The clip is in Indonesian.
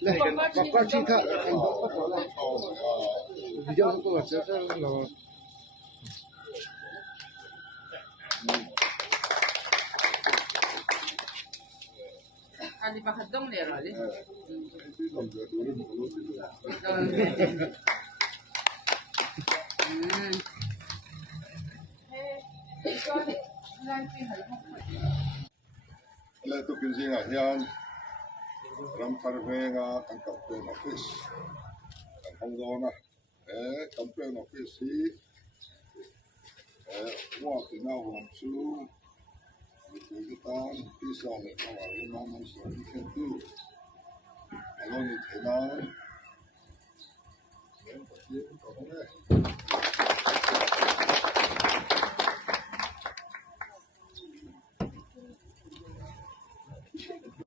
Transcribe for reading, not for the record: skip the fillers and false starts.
来，把其他比较多，这老。Ali pakadong lero ali. Lai tu kinsinga hian ram karvenga kan campaign office kan hongdona campaign office hi wa kina hom chu ni tan pisa le kawa ma ma so ni kan tu along ni thena nen pa ti ko ne